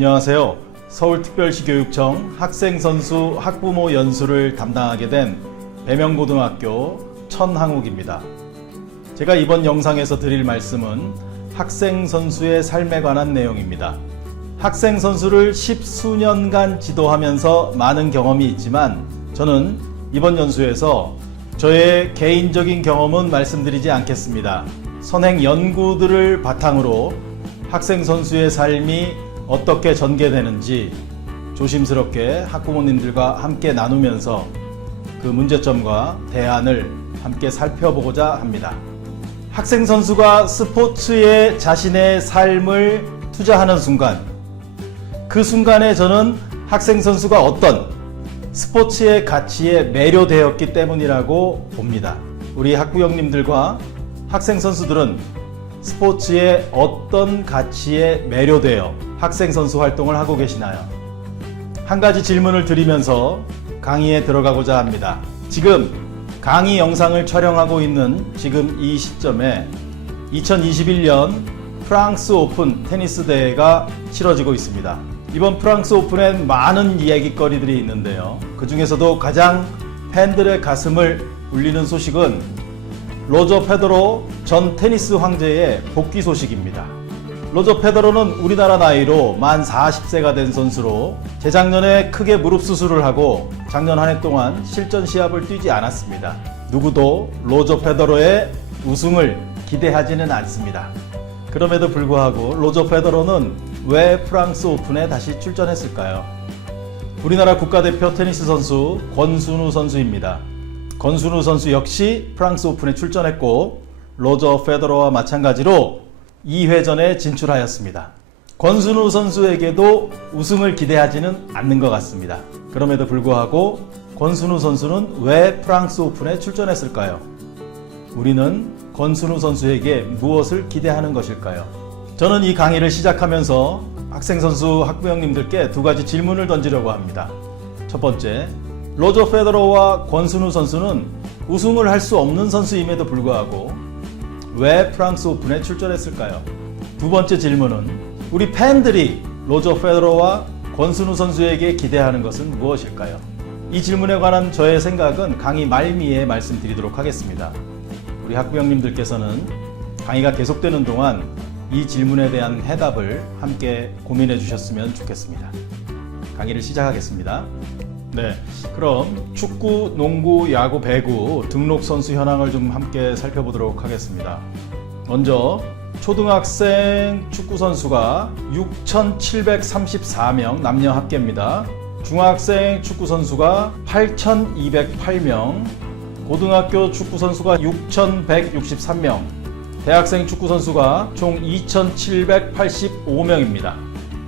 안녕하세요. 서울특별시교육청 학생선수 학부모 연수를 담당하게 된 배명고등학교 천항욱입니다. 제가 이번 영상에서 드릴 말씀은 학생선수의 삶에 관한 내용입니다. 학생선수를 10수년간 지도하면서 많은 경험이 있지만 저는 이번 연수에서 저의 개인적인 경험은 말씀드리지 않겠습니다. 선행 연구들을 바탕으로 학생선수의 삶이 어떻게 전개되는지 조심스럽게 학부모님들과 함께 나누면서 그 문제점과 대안을 함께 살펴보고자 합니다. 학생선수가 스포츠에 자신의 삶을 투자하는 순간, 그 순간에 저는 학생선수가 어떤 스포츠의 가치에 매료되었기 때문이라고 봅니다. 우리 학부형님들과 학생선수들은 스포츠의 어떤 가치에 매료되어 학생선수 활동을 하고 계시나요? 한 가지 질문을 드리면서 강의에 들어가고자 합니다. 지금 강의 영상을 촬영하고 있는 지금 이 시점에 2021년 프랑스 오픈 테니스 대회가 치러지고 있습니다. 이번 프랑스 오픈엔 많은 이야기거리들이 있는데요. 그 중에서도 가장 팬들의 가슴을 울리는 소식은 로저 페더러 전 테니스 황제의 복귀 소식입니다. 로저 페더러는 우리나라 나이로 만 40세가 된 선수로 재작년에 크게 무릎 수술을 하고 작년 한 해 동안 실전 시합을 뛰지 않았습니다. 누구도 로저 페더러의 우승을 기대하지는 않습니다. 그럼에도 불구하고 로저 페더러는 왜 프랑스 오픈에 다시 출전했을까요? 우리나라 국가대표 테니스 선수 권순우 선수입니다. 권순우 선수 역시 프랑스 오픈에 출전했고 로저 페더러와 마찬가지로 2회전에 진출하였습니다. 권순우 선수에게도 우승을 기대하지는 않는 것 같습니다. 그럼에도 불구하고 권순우 선수는 왜 프랑스 오픈에 출전했을까요? 우리는 권순우 선수에게 무엇을 기대하는 것일까요? 저는 이 강의를 시작하면서 학생선수 학부형님들께 두 가지 질문을 던지려고 합니다. 첫 번째, 로저 페더러와 권순우 선수는 우승을 할 수 없는 선수임에도 불구하고 왜 프랑스 오픈에 출전했을까요? 두 번째 질문은 우리 팬들이 로저 페더러와 권순우 선수에게 기대하는 것은 무엇일까요? 이 질문에 관한 저의 생각은 강의 말미에 말씀드리도록 하겠습니다. 우리 학부형님들께서는 강의가 계속되는 동안 이 질문에 대한 해답을 함께 고민해 주셨으면 좋겠습니다. 강의를 시작하겠습니다. 네, 그럼 축구, 농구, 야구, 배구 등록 선수 현황을 좀 함께 살펴보도록 하겠습니다. 먼저 초등학생 축구 선수가 6,734명 남녀 합계입니다. 중학생 축구 선수가 8,208명, 고등학교 축구 선수가 6,163명, 대학생 축구 선수가 총 2,785명입니다.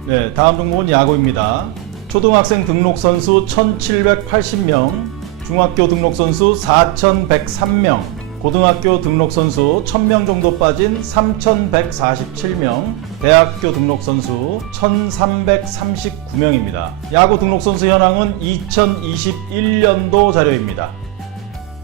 네, 다음 종목은 야구입니다. 초등학생 등록 선수 1,780명, 중학교 등록 선수 4,103명, 고등학교 등록 선수 1,000명 정도 빠진 3,147명, 대학교 등록 선수 1,339명입니다. 야구 등록 선수 현황은 2021년도 자료입니다.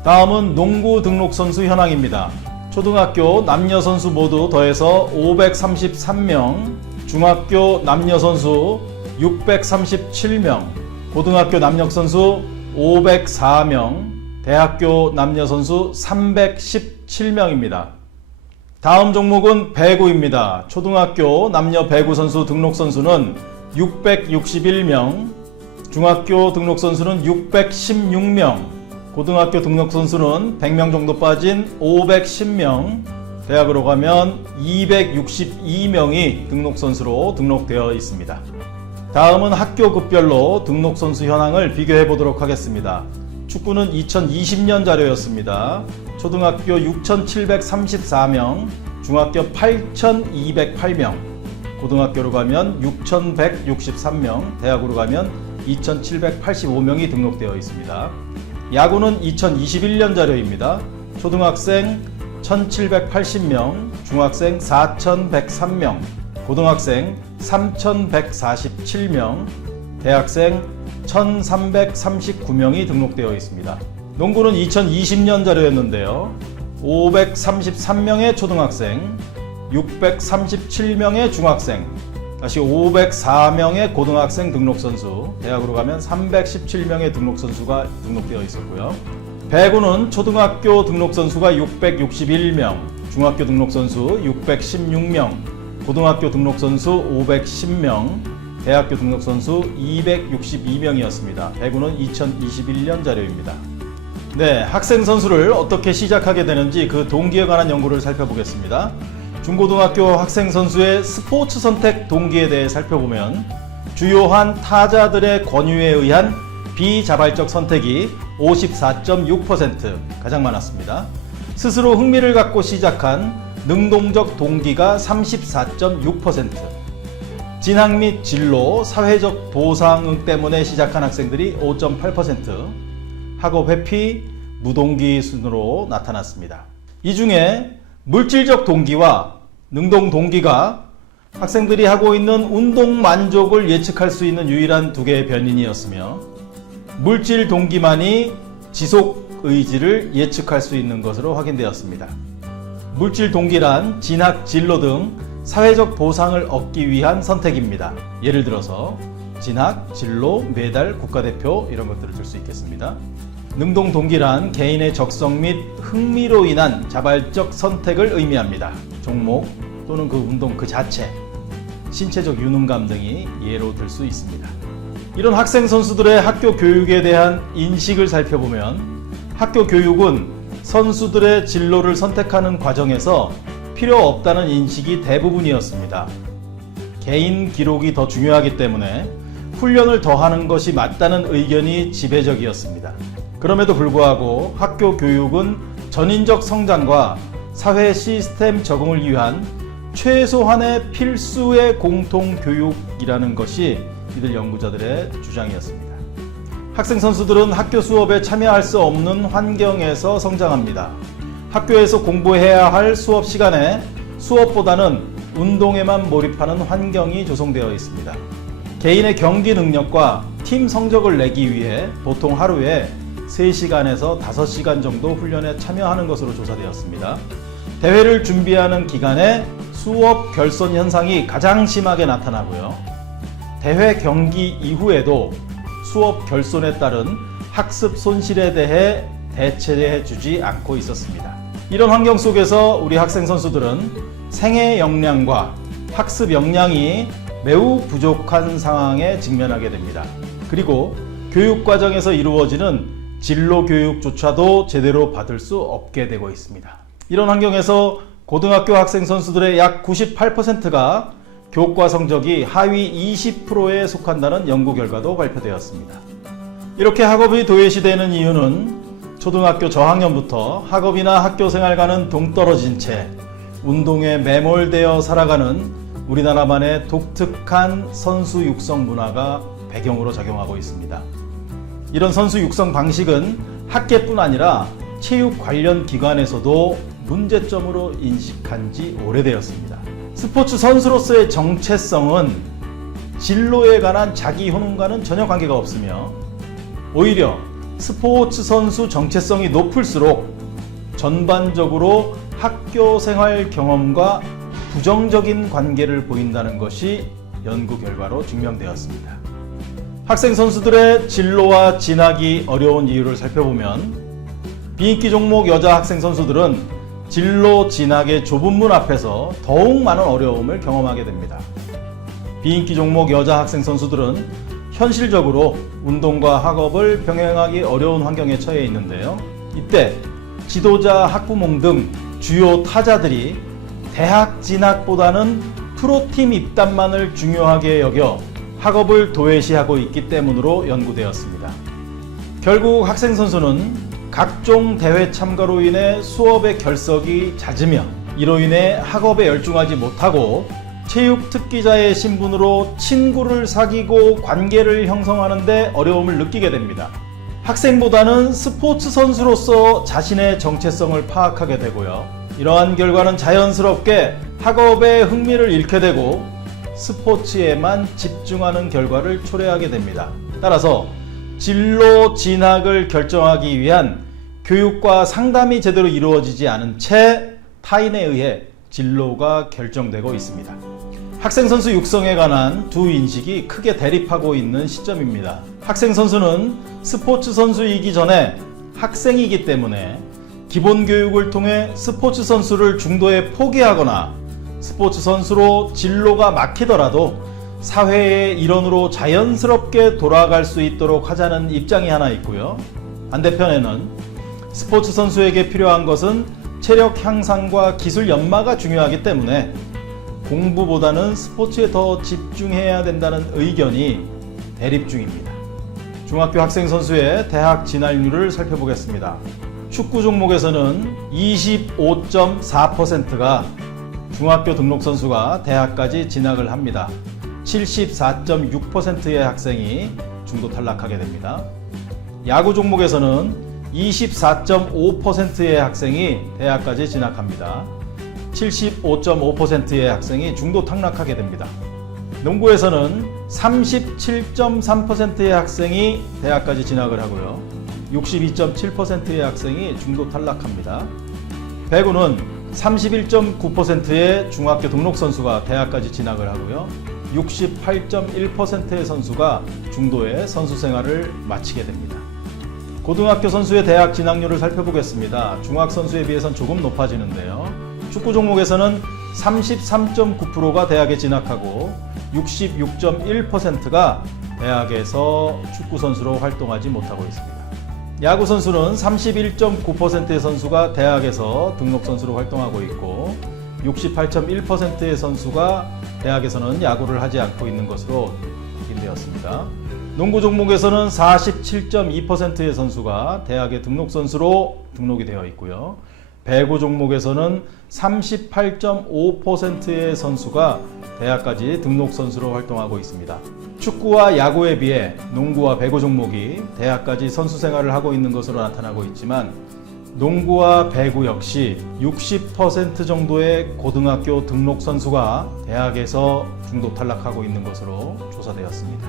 다음은 농구 등록 선수 현황입니다. 초등학교 남녀 선수 모두 더해서 533명, 중학교 남녀 선수 637명, 고등학교 남녀 선수 504명, 대학교 남녀 선수 317명입니다. 다음 종목은 배구입니다. 초등학교 남녀 배구 선수 등록 선수는 661명, 중학교 등록 선수는 616명, 고등학교 등록 선수는 100명 정도 빠진 510명, 대학으로 가면 262명이 등록 선수로 등록되어 있습니다. 다음은 학교급별로 등록 선수 현황을 비교해 보도록 하겠습니다. 축구는 2020년 자료였습니다. 초등학교 6,734명, 중학교 8,208명, 고등학교로 가면 6,163명, 대학으로 가면 2,785명이 등록되어 있습니다. 야구는 2021년 자료입니다. 초등학생 1,780명, 중학생 4,103명, 고등학생 3,147명, 대학생 1,339명이 등록되어 있습니다. 농구는 2020년 자료였는데요. 533명의 초등학생, 637명의 중학생, 다시 504명의 고등학생 등록 선수, 대학으로 가면 317명의 등록 선수가 등록되어 있었고요. 배구는 초등학교 등록 선수가 661명, 중학교 등록 선수 616명, 고등학교 등록 선수 510명, 대학교 등록 선수 262명이었습니다. 배구는 2021년 자료입니다. 네, 학생 선수를 어떻게 시작하게 되는지 그 동기에 관한 연구를 살펴보겠습니다. 중고등학교 학생 선수의 스포츠 선택 동기에 대해 살펴보면 주요한 타자들의 권유에 의한 비자발적 선택이 54.6% 가장 많았습니다. 스스로 흥미를 갖고 시작한 능동적 동기가 34.6%, 진학 및 진로, 사회적 보상 때문에 시작한 학생들이 5.8%, 학업 회피, 무동기 순으로 나타났습니다. 이 중에 물질적 동기와 능동 동기가 학생들이 하고 있는 운동 만족을 예측할 수 있는 유일한 두 개의 변인이었으며, 물질 동기만이 지속 의지를 예측할 수 있는 것으로 확인되었습니다. 물질 동기란 진학, 진로 등 사회적 보상을 얻기 위한 선택입니다. 예를 들어서 진학, 진로, 메달, 국가대표 이런 것들을 들 수 있겠습니다. 능동 동기란 개인의 적성 및 흥미로 인한 자발적 선택을 의미합니다. 종목 또는 그 운동 그 자체, 신체적 유능감 등이 예로 들 수 있습니다. 이런 학생 선수들의 학교 교육에 대한 인식을 살펴보면 학교 교육은 선수들의 진로를 선택하는 과정에서 필요 없다는 인식이 대부분이었습니다. 개인 기록이 더 중요하기 때문에 훈련을 더 하는 것이 맞다는 의견이 지배적이었습니다. 그럼에도 불구하고 학교 교육은 전인적 성장과 사회 시스템 적응을 위한 최소한의 필수의 공통 교육이라는 것이 이들 연구자들의 주장이었습니다. 학생 선수들은 학교 수업에 참여할 수 없는 환경에서 성장합니다. 학교에서 공부해야 할 수업 시간에 수업보다는 운동에만 몰입하는 환경이 조성되어 있습니다. 개인의 경기 능력과 팀 성적을 내기 위해 보통 하루에 3시간에서 5시간 정도 훈련에 참여하는 것으로 조사되었습니다. 대회를 준비하는 기간에 수업 결손 현상이 가장 심하게 나타나고요. 대회 경기 이후에도 수업 결손에 따른 학습 손실에 대해 대처해 주지 않고 있었습니다. 이런 환경 속에서 우리 학생 선수들은 생애 역량과 학습 역량이 매우 부족한 상황에 직면하게 됩니다. 그리고 교육 과정에서 이루어지는 진로 교육조차도 제대로 받을 수 없게 되고 있습니다. 이런 환경에서 고등학교 학생 선수들의 약 98%가 교과 성적이 하위 20%에 속한다는 연구 결과도 발표되었습니다. 이렇게 학업이 도외시되는 이유는 초등학교 저학년부터 학업이나 학교생활과는 동떨어진 채 운동에 매몰되어 살아가는 우리나라만의 독특한 선수 육성 문화가 배경으로 작용하고 있습니다. 이런 선수 육성 방식은 학계뿐 아니라 체육 관련 기관에서도 문제점으로 인식한 지 오래되었습니다. 스포츠 선수로서의 정체성은 진로에 관한 자기 효능과는 전혀 관계가 없으며, 오히려 스포츠 선수 정체성이 높을수록 전반적으로 학교 생활 경험과 부정적인 관계를 보인다는 것이 연구 결과로 증명되었습니다. 학생 선수들의 진로와 진학이 어려운 이유를 살펴보면 비인기 종목 여자 학생 선수들은 진로 진학의 좁은 문 앞에서 더욱 많은 어려움을 경험하게 됩니다. 비인기 종목 여자 학생 선수들은 현실적으로 운동과 학업을 병행하기 어려운 환경에 처해 있는데요. 이때 지도자, 학부모 등 주요 타자들이 대학 진학보다는 프로팀 입단만을 중요하게 여겨 학업을 도외시하고 있기 때문으로 연구되었습니다. 결국 학생 선수는 각종 대회 참가로 인해 수업의 결석이 잦으며 이로 인해 학업에 열중하지 못하고 체육 특기자의 신분으로 친구를 사귀고 관계를 형성하는 데 어려움을 느끼게 됩니다. 학생보다는 스포츠 선수로서 자신의 정체성을 파악하게 되고요. 이러한 결과는 자연스럽게 학업에 흥미를 잃게 되고 스포츠에만 집중하는 결과를 초래하게 됩니다. 따라서 진로 진학을 결정하기 위한 교육과 상담이 제대로 이루어지지 않은 채 타인에 의해 진로가 결정되고 있습니다. 학생 선수 육성에 관한 두 인식이 크게 대립하고 있는 시점입니다. 학생 선수는 스포츠 선수이기 전에 학생이기 때문에 기본 교육을 통해 스포츠 선수를 중도에 포기하거나 스포츠 선수로 진로가 막히더라도 사회의 일원으로 자연스럽게 돌아갈 수 있도록 하자는 입장이 하나 있고요. 반대편에는 스포츠 선수에게 필요한 것은 체력 향상과 기술 연마가 중요하기 때문에 공부보다는 스포츠에 더 집중해야 된다는 의견이 대립 중입니다. 중학교 학생 선수의 대학 진학률을 살펴보겠습니다. 축구 종목에서는 25.4%가 중학교 등록 선수가 대학까지 진학을 합니다. 74.6%의 학생이 중도 탈락하게 됩니다. 야구 종목에서는 24.5%의 학생이 대학까지 진학합니다. 75.5%의 학생이 중도 탈락하게 됩니다. 농구에서는 37.3%의 학생이 대학까지 진학을 하고요. 62.7%의 학생이 중도 탈락합니다. 배구는 31.9%의 중학교 등록 선수가 대학까지 진학을 하고요. 68.1%의 선수가 중도에 선수 생활을 마치게 됩니다. 고등학교 선수의 대학 진학률을 살펴보겠습니다. 중학 선수에 비해서는 조금 높아지는데요. 축구 종목에서는 33.9%가 대학에 진학하고 66.1%가 대학에서 축구 선수로 활동하지 못하고 있습니다. 야구 선수는 31.9%의 선수가 대학에서 등록 선수로 활동하고 있고 68.1%의 선수가 대학에서는 야구를 하지 않고 있는 것으로 확인되었습니다. 농구 종목에서는 47.2%의 선수가 대학의 등록 선수로 등록이 되어 있고요. 배구 종목에서는 38.5%의 선수가 대학까지 등록 선수로 활동하고 있습니다. 축구와 야구에 비해 농구와 배구 종목이 대학까지 선수 생활을 하고 있는 것으로 나타나고 있지만 농구와 배구 역시 60% 정도의 고등학교 등록 선수가 대학에서 중도 탈락하고 있는 것으로 조사되었습니다.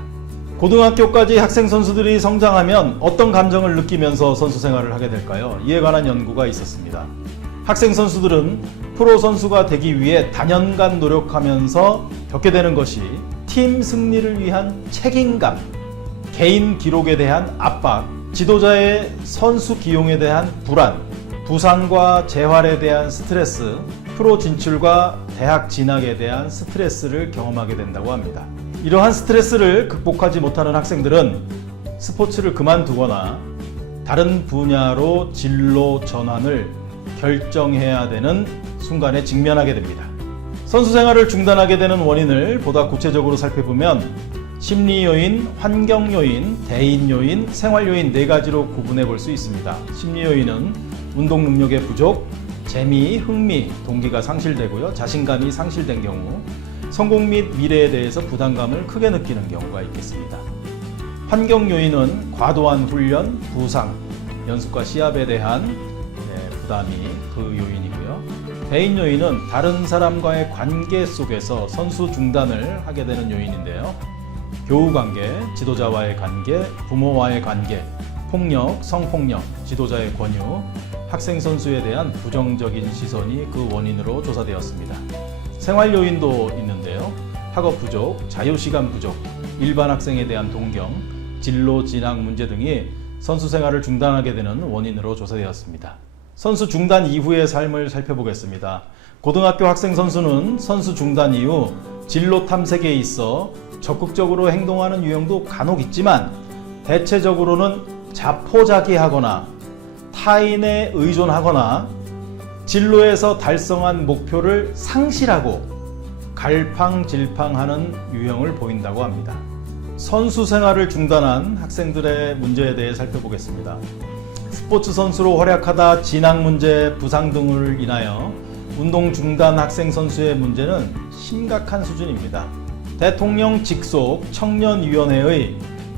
고등학교까지 학생 선수들이 성장하면 어떤 감정을 느끼면서 선수 생활을 하게 될까요? 이에 관한 연구가 있었습니다. 학생 선수들은 프로 선수가 되기 위해 단연간 노력하면서 겪게 되는 것이 팀 승리를 위한 책임감, 개인 기록에 대한 압박, 지도자의 선수 기용에 대한 불안, 부상과 재활에 대한 스트레스, 프로 진출과 대학 진학에 대한 스트레스를 경험하게 된다고 합니다. 이러한 스트레스를 극복하지 못하는 학생들은 스포츠를 그만두거나 다른 분야로 진로 전환을 결정해야 되는 순간에 직면하게 됩니다. 선수 생활을 중단하게 되는 원인을 보다 구체적으로 살펴보면 심리 요인, 환경 요인, 대인 요인, 생활 요인 4가지로 구분해 볼 수 있습니다. 심리 요인은 운동 능력의 부족, 재미, 흥미, 동기가 상실되고요. 자신감이 상실된 경우, 성공 및 미래에 대해서 부담감을 크게 느끼는 경우가 있겠습니다. 환경 요인은 과도한 훈련, 부상, 연습과 시합에 대한 부담이 그 요인이고요. 대인 요인은 다른 사람과의 관계 속에서 선수 중단을 하게 되는 요인인데요. 교우 관계, 지도자와의 관계, 부모와의 관계, 폭력, 성폭력, 지도자의 권유, 학생 선수에 대한 부정적인 시선이 그 원인으로 조사되었습니다. 생활 요인도 있는데요. 학업 부족, 자유시간 부족, 일반 학생에 대한 동경, 진로 진학 문제 등이 선수 생활을 중단하게 되는 원인으로 조사되었습니다. 선수 중단 이후의 삶을 살펴보겠습니다. 고등학교 학생 선수는 선수 중단 이후 진로 탐색에 있어 적극적으로 행동하는 유형도 간혹 있지만 대체적으로는 자포자기하거나 타인에 의존하거나 진로에서 달성한 목표를 상실하고 갈팡질팡하는 유형을 보인다고 합니다. 선수 생활을 중단한 학생들의 문제에 대해 살펴보겠습니다. 스포츠 선수로 활약하다 진학 문제, 부상 등을 인하여 운동 중단 학생 선수의 문제는 심각한 수준입니다. 대통령 직속 청년위원회의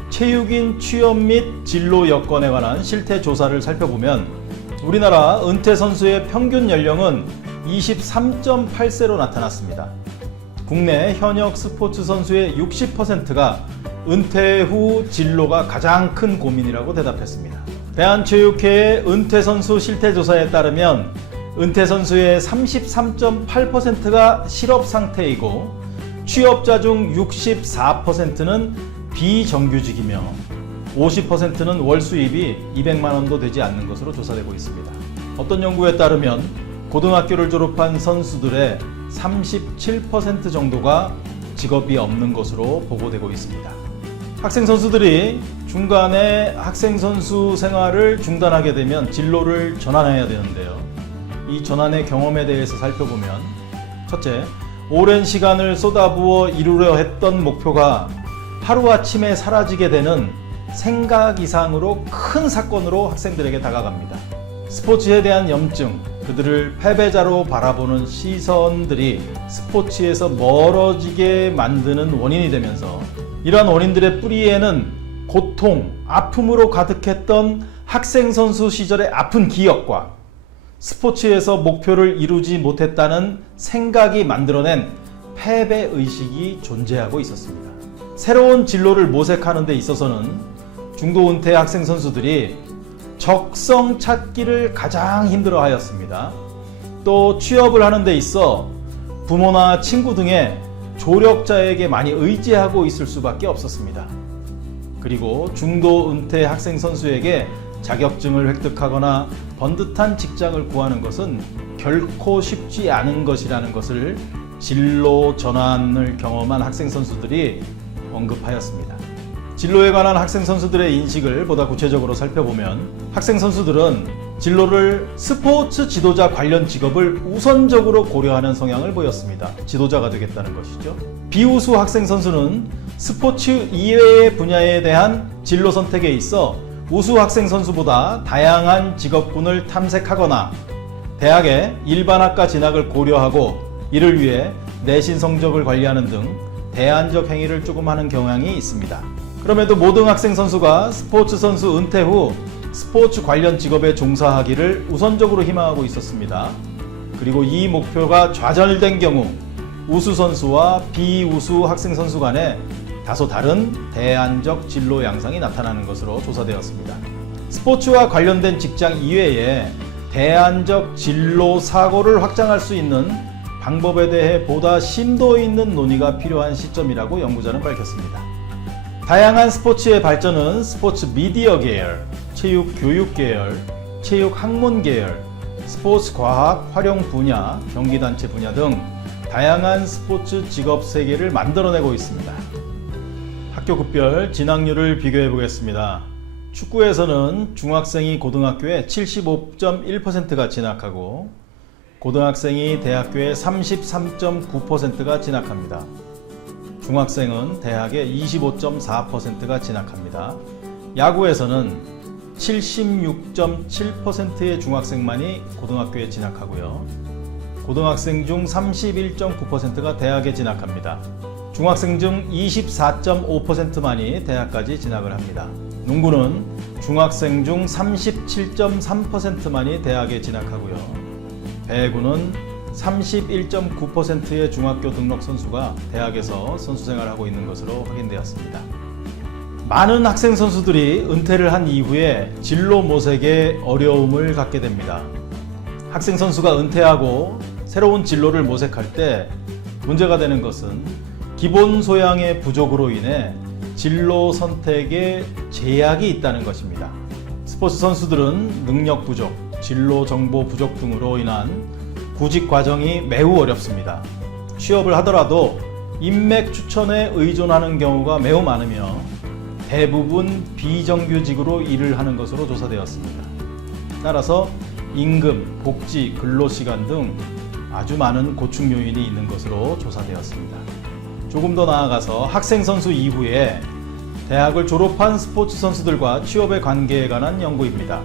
체육인 취업 및 진로 여건에 관한 실태 조사를 살펴보면 우리나라 은퇴 선수의 평균 연령은 23.8세로 나타났습니다. 국내 현역 스포츠 선수의 60%가 은퇴 후 진로가 가장 큰 고민이라고 대답했습니다. 대한체육회의 은퇴 선수 실태 조사에 따르면 은퇴 선수의 33.8%가 실업 상태이고 취업자 중 64%는 비정규직이며 50%는 월 수입이 200만 원도 되지 않는 것으로 조사되고 있습니다. 어떤 연구에 따르면 고등학교를 졸업한 선수들의 37% 정도가 직업이 없는 것으로 보고되고 있습니다. 학생 선수들이 중간에 학생 선수 생활을 중단하게 되면 진로를 전환해야 되는데요. 이 전환의 경험에 대해서 살펴보면 첫째, 오랜 시간을 쏟아부어 이루려 했던 목표가 하루아침에 사라지게 되는 생각 이상으로 큰 사건으로 학생들에게 다가갑니다. 스포츠에 대한 염증, 그들을 패배자로 바라보는 시선들이 스포츠에서 멀어지게 만드는 원인이 되면서 이러한 원인들의 뿌리에는 고통, 아픔으로 가득했던 학생 선수 시절의 아픈 기억과 스포츠에서 목표를 이루지 못했다는 생각이 만들어낸 패배의식이 존재하고 있었습니다. 새로운 진로를 모색하는 데 있어서는 중도 은퇴 학생 선수들이 적성 찾기를 가장 힘들어 하였습니다. 또 취업을 하는 데 있어 부모나 친구 등의 조력자에게 많이 의지하고 있을 수밖에 없었습니다. 그리고 중도 은퇴 학생 선수에게 자격증을 획득하거나 번듯한 직장을 구하는 것은 결코 쉽지 않은 것이라는 것을 진로 전환을 경험한 학생 선수들이 언급하였습니다. 진로에 관한 학생 선수들의 인식을 보다 구체적으로 살펴보면 학생 선수들은 진로를 스포츠 지도자 관련 직업을 우선적으로 고려하는 성향을 보였습니다. 지도자가 되겠다는 것이죠. 비우수 학생 선수는 스포츠 이외의 분야에 대한 진로 선택에 있어 우수 학생 선수보다 다양한 직업군을 탐색하거나 대학의 일반학과 진학을 고려하고 이를 위해 내신 성적을 관리하는 등 대안적 행위를 조금 하는 경향이 있습니다. 그럼에도 모든 학생 선수가 스포츠 선수 은퇴 후 스포츠 관련 직업에 종사하기를 우선적으로 희망하고 있었습니다. 그리고 이 목표가 좌절된 경우 우수 선수와 비우수 학생 선수 간에 다소 다른 대안적 진로 양상이 나타나는 것으로 조사되었습니다. 스포츠와 관련된 직장 이외에 대안적 진로 사고를 확장할 수 있는 방법에 대해 보다 심도 있는 논의가 필요한 시점이라고 연구자는 밝혔습니다. 다양한 스포츠의 발전은 스포츠 미디어 계열, 체육 교육 계열, 체육 학문 계열, 스포츠 과학 활용 분야, 경기단체 분야 등 다양한 스포츠 직업 세계를 만들어내고 있습니다. 학교급별 진학률을 비교해 보겠습니다. 축구에서는 중학생이 고등학교에 75.1%가 진학하고 고등학생이 대학교에 33.9%가 진학합니다. 중학생은 대학에 25.4%가 진학합니다. 야구에서는 76.7%의 중학생만이 고등학교에 진학하고요. 고등학생 중 31.9%가 대학에 진학합니다. 중학생 중 24.5%만이 대학까지 진학을 합니다. 농구는 중학생 중 37.3%만이 대학에 진학하고요. 배구는 31.9%의 중학교 등록 선수가 대학에서 선수 생활을 하고 있는 것으로 확인되었습니다. 많은 학생 선수들이 은퇴를 한 이후에 진로 모색에 어려움을 갖게 됩니다. 학생 선수가 은퇴하고 새로운 진로를 모색할 때 문제가 되는 것은 기본 소양의 부족으로 인해 진로 선택에 제약이 있다는 것입니다. 스포츠 선수들은 능력 부족, 진로 정보 부족 등으로 인한 구직 과정이 매우 어렵습니다. 취업을 하더라도 인맥 추천에 의존하는 경우가 매우 많으며 대부분 비정규직으로 일을 하는 것으로 조사되었습니다. 따라서 임금, 복지, 근로시간 등 아주 많은 고충 요인이 있는 것으로 조사되었습니다. 조금 더 나아가서 학생 선수 이후에 대학을 졸업한 스포츠 선수들과 취업의 관계에 관한 연구입니다.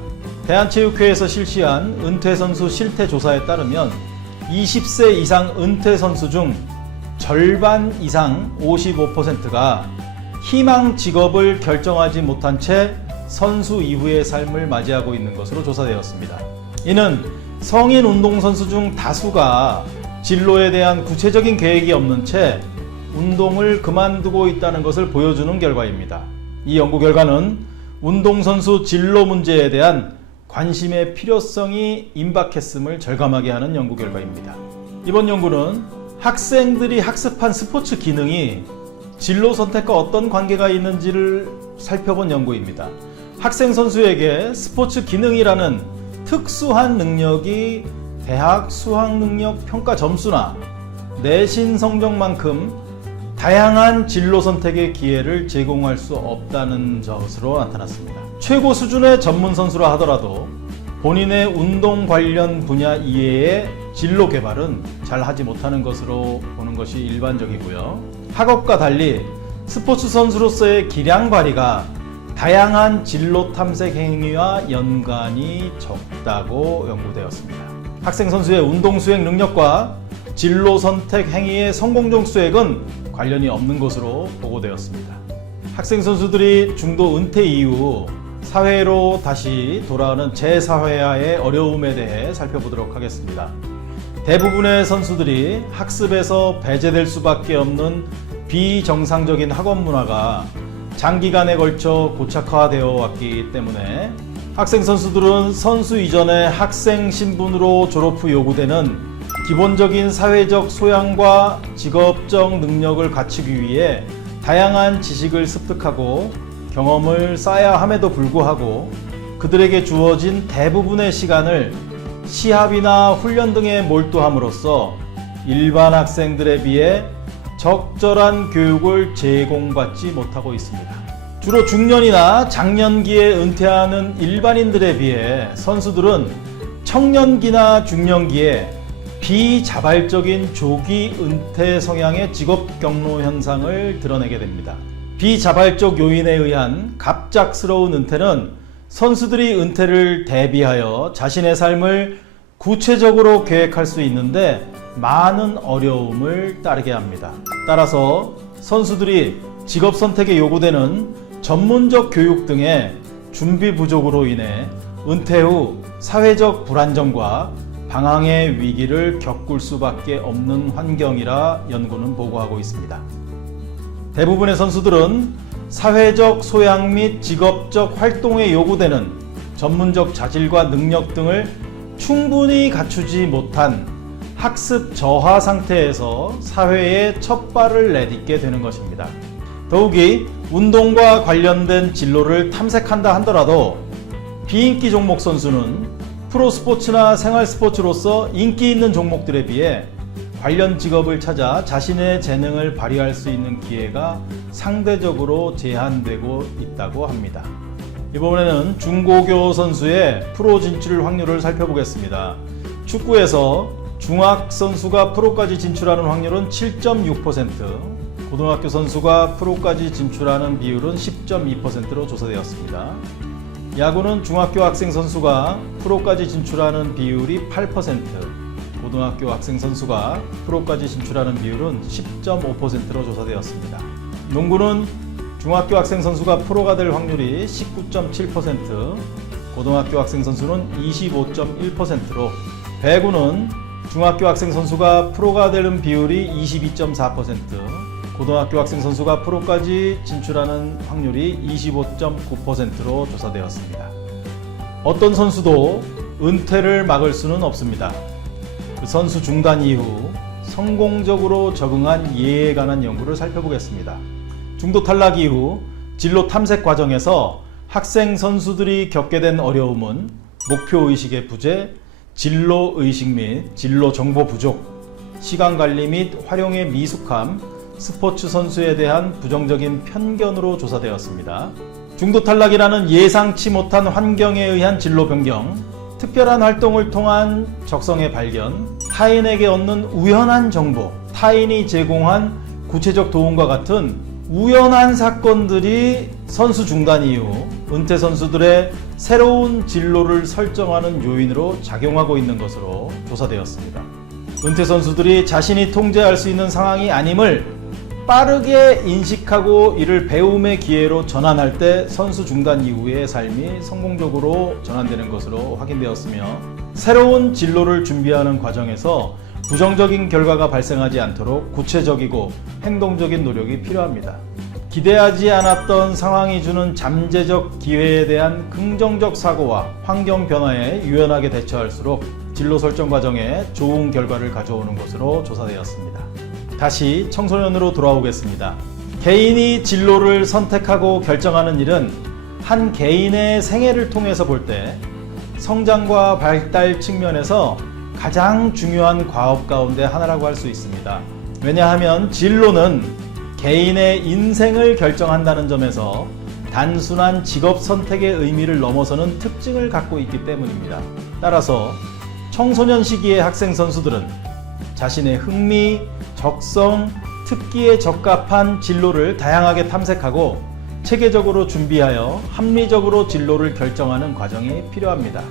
대한체육회에서 실시한 은퇴선수 실태조사에 따르면 20세 이상 은퇴선수 중 절반 이상 55%가 희망 직업을 결정하지 못한 채 선수 이후의 삶을 맞이하고 있는 것으로 조사되었습니다. 이는 성인 운동선수 중 다수가 진로에 대한 구체적인 계획이 없는 채 운동을 그만두고 있다는 것을 보여주는 결과입니다. 이 연구 결과는 운동선수 진로 문제에 대한 관심의 필요성이 임박했음을 절감하게 하는 연구 결과입니다. 이번 연구는 학생들이 학습한 스포츠 기능이 진로 선택과 어떤 관계가 있는지를 살펴본 연구입니다. 학생 선수에게 스포츠 기능이라는 특수한 능력이 대학 수학능력 평가 점수나 내신 성적만큼 다양한 진로 선택의 기회를 제공할 수 없다는 것으로 나타났습니다. 최고 수준의 전문 선수라 하더라도 본인의 운동 관련 분야 이외의 진로 개발은 잘 하지 못하는 것으로 보는 것이 일반적이고요. 학업과 달리 스포츠 선수로서의 기량 발휘가 다양한 진로 탐색 행위와 연관이 적다고 연구되었습니다. 학생 선수의 운동 수행 능력과 진로 선택 행위의 성공적 수액은 관련이 없는 것으로 보고되었습니다. 학생 선수들이 중도 은퇴 이후 사회로 다시 돌아오는 재사회화의 어려움에 대해 살펴보도록 하겠습니다. 대부분의 선수들이 학습에서 배제될 수밖에 없는 비정상적인 학원 문화가 장기간에 걸쳐 고착화되어 왔기 때문에 학생 선수들은 선수 이전에 학생 신분으로 졸업 후 요구되는 기본적인 사회적 소양과 직업적 능력을 갖추기 위해 다양한 지식을 습득하고 경험을 쌓아야 함에도 불구하고 그들에게 주어진 대부분의 시간을 시합이나 훈련 등에 몰두함으로써 일반 학생들에 비해 적절한 교육을 제공받지 못하고 있습니다. 주로 중년이나 장년기에 은퇴하는 일반인들에 비해 선수들은 청년기나 중년기에 비자발적인 조기 은퇴 성향의 직업 경로 현상을 드러내게 됩니다. 비자발적 요인에 의한 갑작스러운 은퇴는 선수들이 은퇴를 대비하여 자신의 삶을 구체적으로 계획할 수 있는데 많은 어려움을 따르게 합니다. 따라서 선수들이 직업 선택에 요구되는 전문적 교육 등의 준비 부족으로 인해 은퇴 후 사회적 불안정과 방황의 위기를 겪을 수밖에 없는 환경이라 연구는 보고하고 있습니다. 대부분의 선수들은 사회적 소양 및 직업적 활동에 요구되는 전문적 자질과 능력 등을 충분히 갖추지 못한 학습 저하 상태에서 사회에 첫 발을 내딛게 되는 것입니다. 더욱이 운동과 관련된 진로를 탐색한다 하더라도 비인기 종목 선수는 프로스포츠나 생활스포츠로서 인기 있는 종목들에 비해 관련 직업을 찾아 자신의 재능을 발휘할 수 있는 기회가 상대적으로 제한되고 있다고 합니다. 이번에는 중고교 선수의 프로 진출 확률을 살펴보겠습니다. 축구에서 중학 선수가 프로까지 진출하는 확률은 7.6%, 고등학교 선수가 프로까지 진출하는 비율은 10.2%로 조사되었습니다. 야구는 중학교 학생 선수가 프로까지 진출하는 비율이 8%, 고등학교 학생 선수가 프로까지 진출하는 비율은 10.5%로 조사되었습니다. 농구는 중학교 학생 선수가 프로가 될 확률이 19.7%, 고등학교 학생 선수는 25.1%로, 배구는 중학교 학생 선수가 프로가 되는 비율이 22.4%, 고등학교 학생 선수가 프로까지 진출하는 확률이 25.9%로 조사되었습니다. 어떤 선수도 은퇴를 막을 수는 없습니다. 그 선수 중단 이후 성공적으로 적응한 예에 관한 연구를 살펴보겠습니다. 중도 탈락 이후 진로 탐색 과정에서 학생 선수들이 겪게 된 어려움은 목표의식의 부재, 진로의식 및 진로 정보 부족, 시간관리 및 활용의 미숙함, 스포츠 선수에 대한 부정적인 편견으로 조사되었습니다. 중도 탈락이라는 예상치 못한 환경에 의한 진로 변경, 특별한 활동을 통한 적성의 발견, 타인에게 얻는 우연한 정보, 타인이 제공한 구체적 도움과 같은 우연한 사건들이 선수 중단 이후 은퇴 선수들의 새로운 진로를 설정하는 요인으로 작용하고 있는 것으로 조사되었습니다. 은퇴 선수들이 자신이 통제할 수 있는 상황이 아님을 빠르게 인식하고 이를 배움의 기회로 전환할 때 선수 중단 이후의 삶이 성공적으로 전환되는 것으로 확인되었으며, 새로운 진로를 준비하는 과정에서 부정적인 결과가 발생하지 않도록 구체적이고 행동적인 노력이 필요합니다. 기대하지 않았던 상황이 주는 잠재적 기회에 대한 긍정적 사고와 환경 변화에 유연하게 대처할수록 진로 설정 과정에 좋은 결과를 가져오는 것으로 조사되었습니다. 다시 청소년으로 돌아오겠습니다. 개인이 진로를 선택하고 결정하는 일은 한 개인의 생애를 통해서 볼 때 성장과 발달 측면에서 가장 중요한 과업 가운데 하나라고 할 수 있습니다. 왜냐하면 진로는 개인의 인생을 결정한다는 점에서 단순한 직업 선택의 의미를 넘어서는 특징을 갖고 있기 때문입니다. 따라서 청소년 시기의 학생 선수들은 자신의 흥미, 적성, 특기에 적합한 진로를 다양하게 탐색하고 체계적으로 준비하여 합리적으로 진로를 결정하는 과정이 필요합니다.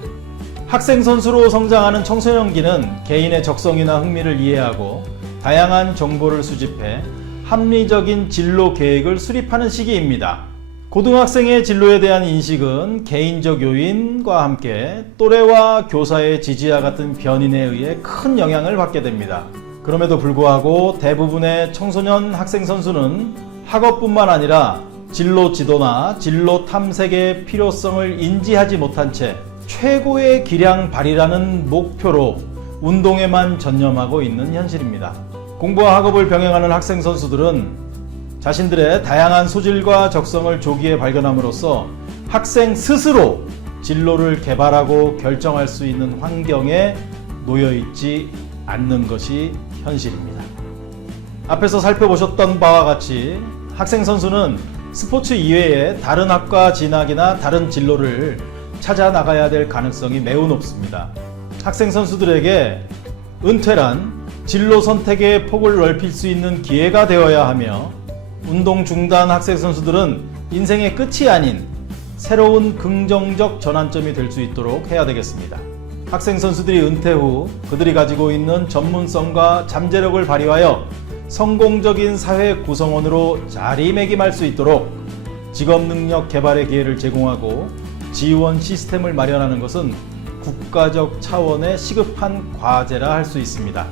학생 선수로 성장하는 청소년기는 개인의 적성이나 흥미를 이해하고 다양한 정보를 수집해 합리적인 진로 계획을 수립하는 시기입니다. 고등학생의 진로에 대한 인식은 개인적 요인과 함께 또래와 교사의 지지와 같은 변인에 의해 큰 영향을 받게 됩니다. 그럼에도 불구하고 대부분의 청소년 학생 선수는 학업뿐만 아니라 진로 지도나 진로 탐색의 필요성을 인지하지 못한 채 최고의 기량 발휘라는 목표로 운동에만 전념하고 있는 현실입니다. 공부와 학업을 병행하는 학생 선수들은 자신들의 다양한 소질과 적성을 조기에 발견함으로써 학생 스스로 진로를 개발하고 결정할 수 있는 환경에 놓여 있지 않는 것이 현실입니다. 앞에서 살펴보셨던 바와 같이 학생 선수는 스포츠 이외에 다른 학과 진학이나 다른 진로를 찾아 나가야 될 가능성이 매우 높습니다. 학생 선수들에게 은퇴란 진로 선택의 폭을 넓힐 수 있는 기회가 되어야 하며 운동 중단 학생 선수들은 인생의 끝이 아닌 새로운 긍정적 전환점이 될 수 있도록 해야 되겠습니다. 학생 선수들이 은퇴 후 그들이 가지고 있는 전문성과 잠재력을 발휘하여 성공적인 사회 구성원으로 자리매김할 수 있도록 직업능력 개발의 기회를 제공하고 지원 시스템을 마련하는 것은 국가적 차원의 시급한 과제라 할 수 있습니다.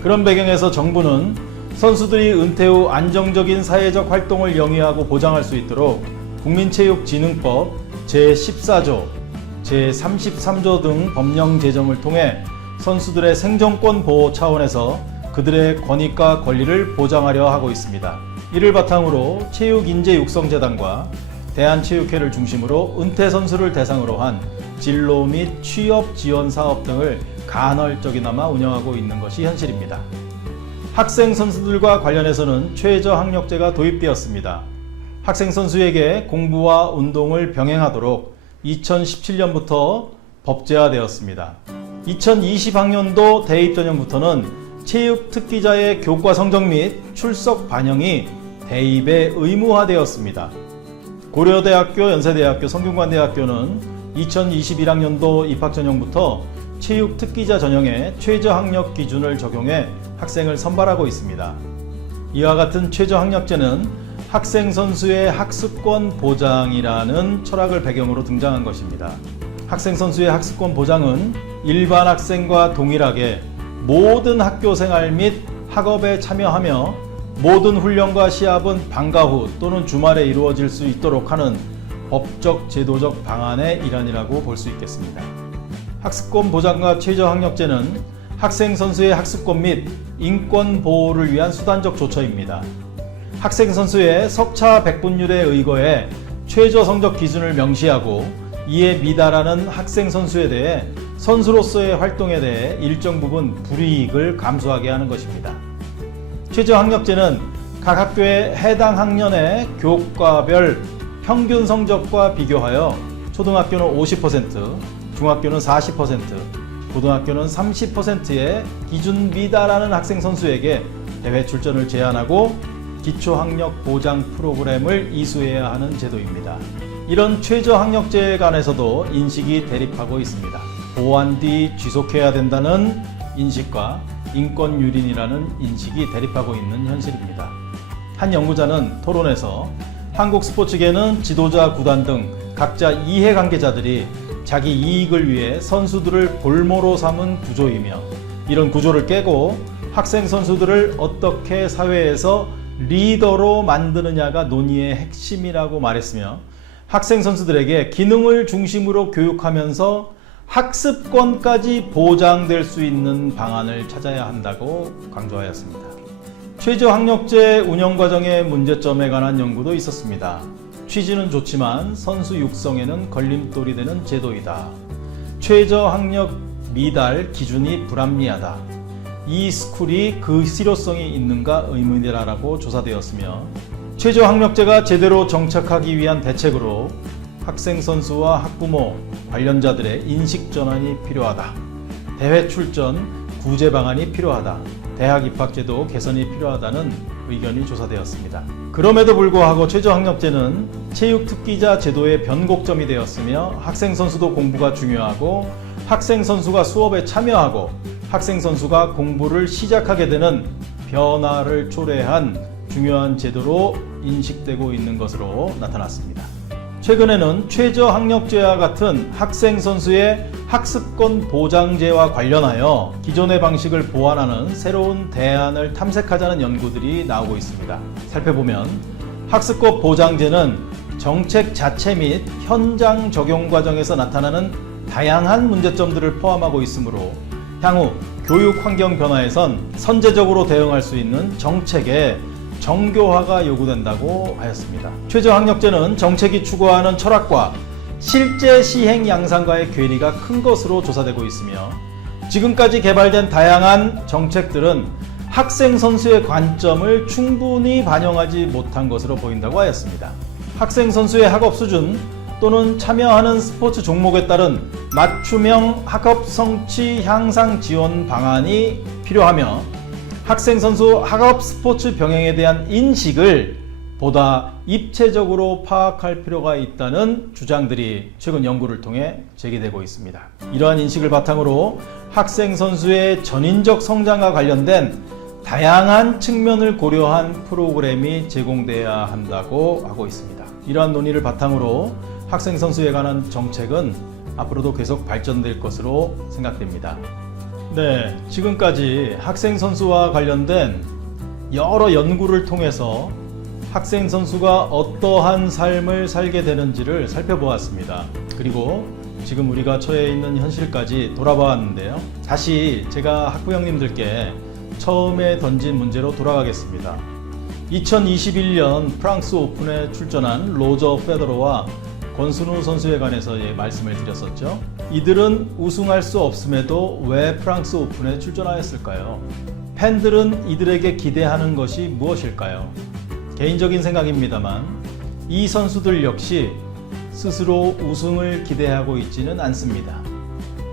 그런 배경에서 정부는 선수들이 은퇴 후 안정적인 사회적 활동을 영위하고 보장할 수 있도록 국민체육진흥법 제14조, 제33조 등 법령 제정을 통해 선수들의 생존권 보호 차원에서 그들의 권익과 권리를 보장하려 하고 있습니다. 이를 바탕으로 체육인재육성재단과 대한체육회를 중심으로 은퇴 선수를 대상으로 한 진로 및 취업 지원 사업 등을 간헐적이나마 운영하고 있는 것이 현실입니다. 학생 선수들과 관련해서는 최저학력제가 도입되었습니다. 학생 선수에게 공부와 운동을 병행하도록 2017년부터 법제화되었습니다. 2020학년도 대입 전형부터는 체육 특기자의 교과 성적 및 출석 반영이 대입에 의무화되었습니다. 고려대학교, 연세대학교, 성균관대학교는 2021학년도 입학 전형부터 체육 특기자 전형에 최저학력 기준을 적용해 학생을 선발하고 있습니다. 이와 같은 최저학력제는 학생 선수의 학습권 보장이라는 철학을 배경으로 등장한 것입니다. 학생 선수의 학습권 보장은 일반 학생과 동일하게 모든 학교 생활 및 학업에 참여하며 모든 훈련과 시합은 방과 후 또는 주말에 이루어질 수 있도록 하는 법적 제도적 방안의 일환이라고 볼 수 있겠습니다. 학습권 보장과 최저학력제는 학생 선수의 학습권 및 인권 보호를 위한 수단적 조처입니다. 학생 선수의 석차 백분율에 의거해 최저 성적 기준을 명시하고 이에 미달하는 학생 선수에 대해 선수로서의 활동에 대해 일정 부분 불이익을 감수하게 하는 것입니다. 최저학력제는 각 학교의 해당 학년의 교과별 평균 성적과 비교하여 초등학교는 50%, 중학교는 40%, 고등학교는 30%의 기준 미달하는 학생 선수에게 대회 출전을 제한하고 기초학력 보장 프로그램을 이수해야 하는 제도입니다. 이런 최저학력제에 관해서도 인식이 대립하고 있습니다. 보완 뒤 지속해야 된다는 인식과 인권유린이라는 인식이 대립하고 있는 현실입니다. 한 연구자는 토론에서 한국 스포츠계는 지도자, 구단 등 각자 이해관계자들이 자기 이익을 위해 선수들을 볼모로 삼은 구조이며 이런 구조를 깨고 학생 선수들을 어떻게 사회에서 리더로 만드느냐가 논의의 핵심이라고 말했으며 학생 선수들에게 기능을 중심으로 교육하면서 학습권까지 보장될 수 있는 방안을 찾아야 한다고 강조하였습니다. 최저학력제 운영 과정의 문제점에 관한 연구도 있었습니다. 취지는 좋지만 선수 육성에는 걸림돌이 되는 제도이다. 최저학력 미달 기준이 불합리하다. 이 스쿨이 그 실효성이 있는가 의문이라고 조사되었으며, 최저학력제가 제대로 정착하기 위한 대책으로 학생 선수와 학부모 관련자들의 인식 전환이 필요하다. 대회 출전 구제 방안이 필요하다. 대학 입학제도 개선이 필요하다는 의견이 조사되었습니다. 그럼에도 불구하고 최저학력제는 체육특기자 제도의 변곡점이 되었으며, 학생 선수도 공부가 중요하고 학생 선수가 수업에 참여하고 학생 선수가 공부를 시작하게 되는 변화를 초래한 중요한 제도로 인식되고 있는 것으로 나타났습니다. 최근에는 최저학력제와 같은 학생 선수의 학습권 보장제와 관련하여 기존의 방식을 보완하는 새로운 대안을 탐색하자는 연구들이 나오고 있습니다. 살펴보면 학습권 보장제는 정책 자체 및 현장 적용 과정에서 나타나는 다양한 문제점들을 포함하고 있으므로 향후 교육 환경 변화에선 선제적으로 대응할 수 있는 정책의 정교화가 요구된다고 하였습니다. 최저학력제는 정책이 추구하는 철학과 실제 시행 양상과의 괴리가 큰 것으로 조사되고 있으며, 지금까지 개발된 다양한 정책들은 학생 선수의 관점을 충분히 반영하지 못한 것으로 보인다고 하였습니다. 학생 선수의 학업 수준 또는 참여하는 스포츠 종목에 따른 맞춤형 학업 성취 향상 지원 방안이 필요하며, 학생 선수 학업 스포츠 병행에 대한 인식을 보다 입체적으로 파악할 필요가 있다는 주장들이 최근 연구를 통해 제기되고 있습니다. 이러한 인식을 바탕으로 학생 선수의 전인적 성장과 관련된 다양한 측면을 고려한 프로그램이 제공돼야 한다고 하고 있습니다. 이러한 논의를 바탕으로 학생 선수에 관한 정책은 앞으로도 계속 발전될 것으로 생각됩니다. 네, 지금까지 학생 선수와 관련된 여러 연구를 통해서 학생 선수가 어떠한 삶을 살게 되는지를 살펴보았습니다. 그리고 지금 우리가 처해 있는 현실까지 돌아보았는데요. 다시 제가 학부형님들께 처음에 던진 문제로 돌아가겠습니다. 2021년 프랑스 오픈에 출전한 로저 페더러와 권순우 선수에 관해서 말씀을 드렸었죠. 이들은 우승할 수 없음에도 왜 프랑스 오픈에 출전하였을까요? 팬들은 이들에게 기대하는 것이 무엇일까요? 개인적인 생각입니다만 이 선수들 역시 스스로 우승을 기대하고 있지는 않습니다.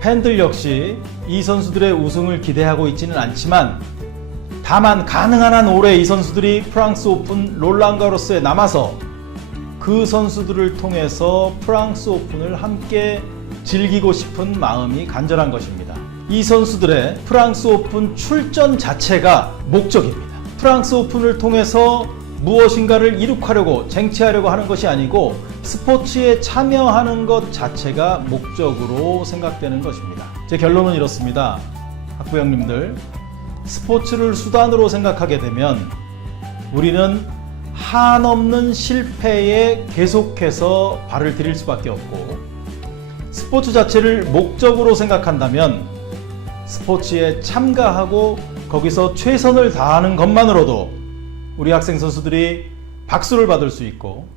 팬들 역시 이 선수들의 우승을 기대하고 있지는 않지만, 다만 가능한 한 올해 이 선수들이 프랑스 오픈 롤랑가로스에 남아서 그 선수들을 통해서 프랑스 오픈을 함께 즐기고 싶은 마음이 간절한 것입니다. 이 선수들의 프랑스 오픈 출전 자체가 목적입니다. 프랑스 오픈을 통해서 무엇인가를 이룩하려고 쟁취하려고 하는 것이 아니고 스포츠에 참여하는 것 자체가 목적으로 생각되는 것입니다. 제 결론은 이렇습니다. 학부형님들, 스포츠를 수단으로 생각하게 되면 우리는 한없는 실패에 계속해서 발을 들일 수밖에 없고, 스포츠 자체를 목적으로 생각한다면 스포츠에 참가하고 거기서 최선을 다하는 것만으로도 우리 학생 선수들이 박수를 받을 수 있고,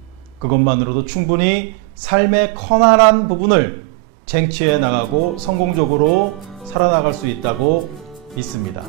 그것만으로도 충분히 삶의 커다란 부분을 쟁취해 나가고 성공적으로 살아나갈 수 있다고 믿습니다.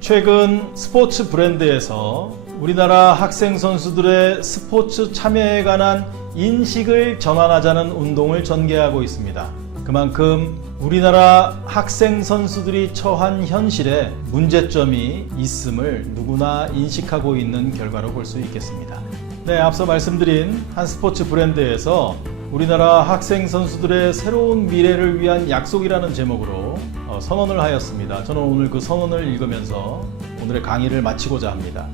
최근 스포츠 브랜드에서 우리나라 학생 선수들의 스포츠 참여에 관한 인식을 전환하자는 운동을 전개하고 있습니다. 그만큼 우리나라 학생 선수들이 처한 현실에 문제점이 있음을 누구나 인식하고 있는 결과로 볼 수 있겠습니다. 네, 앞서 말씀드린 한 스포츠 브랜드에서 우리나라 학생 선수들의 새로운 미래를 위한 약속이라는 제목으로 선언을 하였습니다. 저는 오늘 그 선언을 읽으면서 오늘의 강의를 마치고자 합니다.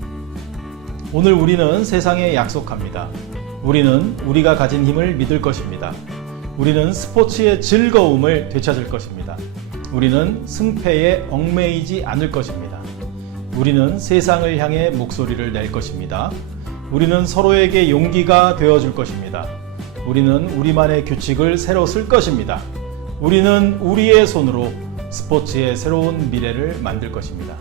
오늘 우리는 세상에 약속합니다. 우리는 우리가 가진 힘을 믿을 것입니다. 우리는 스포츠의 즐거움을 되찾을 것입니다. 우리는 승패에 얽매이지 않을 것입니다. 우리는 세상을 향해 목소리를 낼 것입니다. 우리는 서로에게 용기가 되어줄 것입니다. 우리는 우리만의 규칙을 새로 쓸 것입니다. 우리는 우리의 손으로 스포츠의 새로운 미래를 만들 것입니다.